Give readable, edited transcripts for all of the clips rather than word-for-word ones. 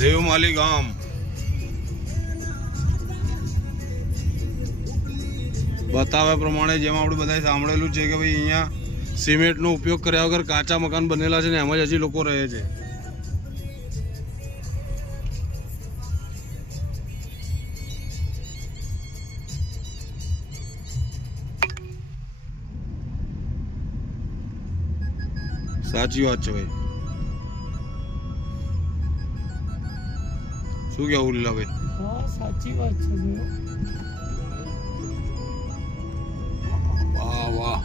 દેવમાલી ગામ બતાવ્યા પ્રમાણે જેમ આપણે બધાએ સાંભળેલું છે કે ભાઈ અહીંયા સિમેન્ટનો ઉપયોગ કર્યા વગર કાચા મકાન બનેલા છે ને એમાં જ હજી લોકો રહે છે. સાચી વાત છે ભાઈ. શું કેવું લીલાભાઈ? હા સાચી વાત છે. વાહ વાહ.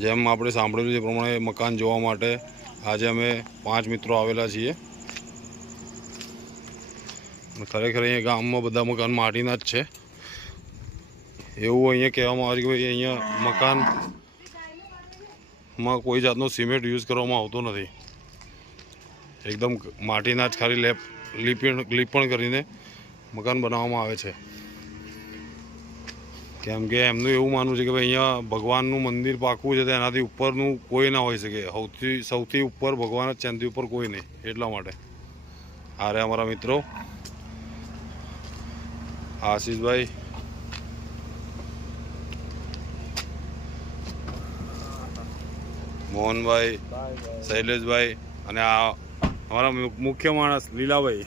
જેમ આપણે સાંભળેલું છે પ્રમાણે મકાન જોવા માટે આજે અમે 5 મિત્રો આવેલા છીએ. ખરેખર અહીંયા ગામમાં બધા મકાન માટીના જ છે. એવું અહીંયા કહેવામાં આવે છે કે ભાઈ અહીંયા મકાનમાં કોઈ જાતનો સિમેન્ટ યુઝ કરવામાં આવતો નથી. એકદમ માટીના જ ખાલી લીપણ કરીને મકાન બનાવવામાં આવે છે. કેમ કે એમનું એવું માનવું છે કે ભાઈ અહીંયા ભગવાનનું મંદિર પાકવું છે તો એનાથી ઉપરનું કોઈ ના હોઈ શકે. સૌથી ઉપર ભગવાન જ છે, એનાથી ઉપર કોઈ નહીં. એટલા માટે આ રહ્યા અમારા મિત્રો આશીષભાઈ, મોહનભાઈ, શૈલેષભાઈ અને આ અમારા મુખ્ય માણસ લીલાભાઈ.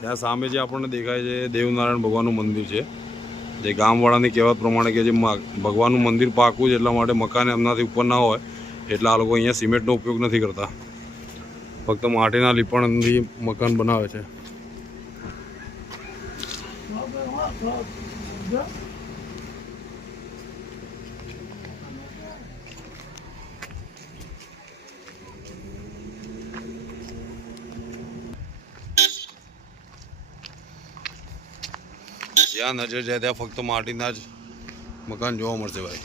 ત્યાં સામે જે આપણને દેખાય છે દેવનારાયણ ભગવાનનું મંદિર છે. જે ગામવાળાની કહેવત પ્રમાણે કે જે ભગવાનનું મંદિર પાકવું છે એટલા માટે મકાન એમનાથી ઉપર ના હોય એટલે આ લોકો અહીંયા સિમેન્ટનો ઉપયોગ નથી કરતા. ફક્ત માટીના લીપણથી મકાન બનાવે છે. જ્યાં નજર જાય ત્યાં ફક્ત માટીના જ મકાન જોવા મળશે ભાઈ.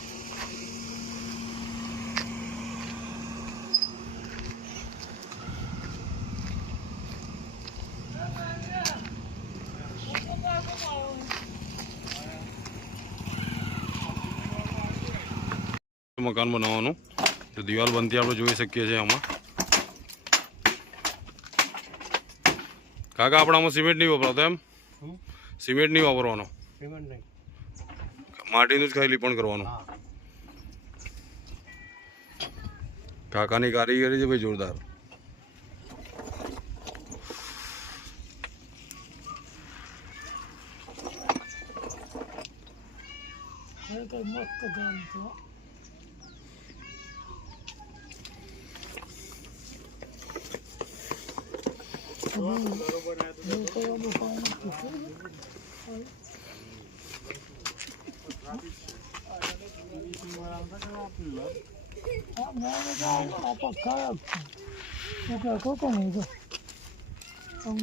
મકાન બનાવવાનું તો દિવાલ બનતી આપણે જોઈ શકીએ છીએ. આમાં કાકા આપણામાં સિમેન્ટ નહીં વપરાતો એમ? સિમેન્ટ નહીં વાપરવાનો, માટીનું જ ખાલી લીપણ કરવાનું. કાકાની કારીગરી છે ભાઈ જોરદાર. મસ્ત ગામ છે.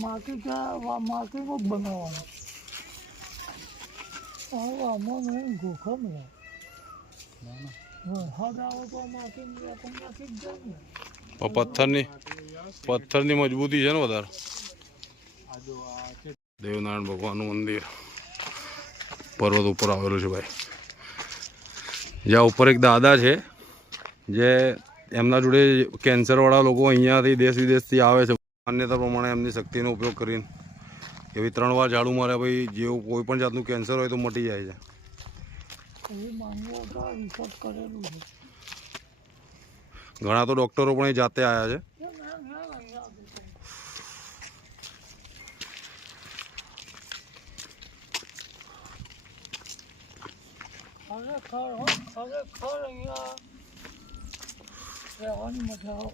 માટી નું બનાવવાનું આમાં નહીં ગોખા મળે. પથ્થરની મજબૂતી છે ને વધારે. દેવનારાયણ ભગવાનનું મંદિર પર્વત ઉપર આવેલું છે ભાઈ. જ્યાં ઉપર એક દાદા છે જે એમના જોડે કેન્સરવાળા લોકો અહીંયાથી દેશ વિદેશથી આવે છે. માન્યતા પ્રમાણે એમની શક્તિનો ઉપયોગ કરીને કે ભાઈ 3 વાર ઝાડુ મારે ભાઈ જેવું કોઈ પણ જાતનું કેન્સર હોય તો મટી જાય છે. ઘણા તો ડોક્ટરો પણ એ જાતે આવ્યા છે. ખરેખર અહીંયા રહેવાની મજા આવે.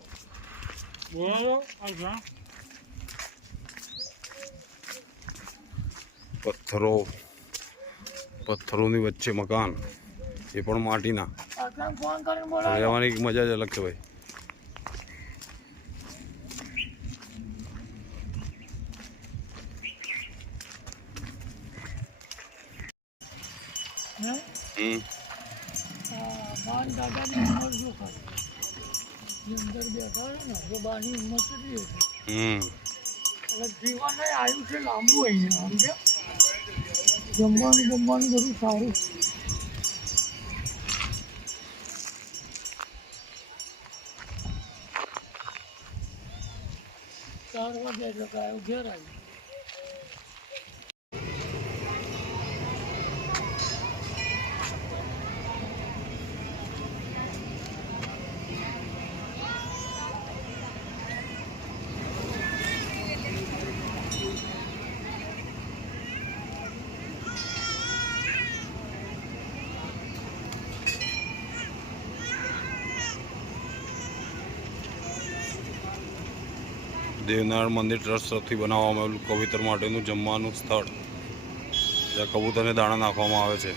પથ્થરોની વચ્ચે મકાન, એ પણ માટીના. રહેવાની મજા જ અલગ છે ભાઈ. હે હમ બાન દાદાની ઉંમર જો ખાલી જે અંદર બેઠા છે ને તો બાની ઉંમર કેટલી હતી એટલે જીવન આયુષ્ય લાંબુ અહીંયા સમજે જમવાનું બધું સારું 4 વાગે એટલે ગાયો ઘેર આવી દેવનારાયણ મંદિર ટ્રસ્ટ તરફથી બનાવવામાં આવેલું કબૂતર માટેનું જમવાનું સ્થળ જ્યાં કબૂતરને દાણા નાખવામાં આવે છે.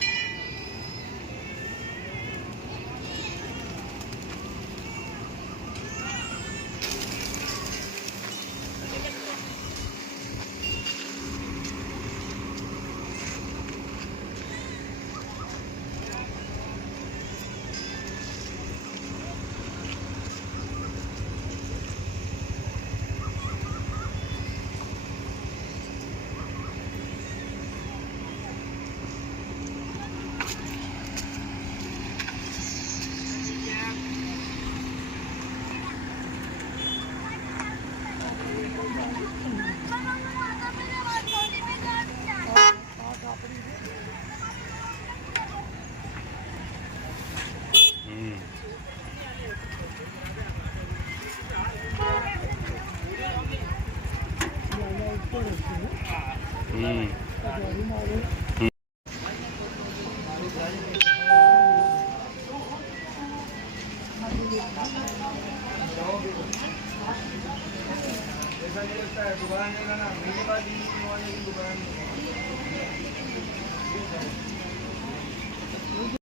दुकान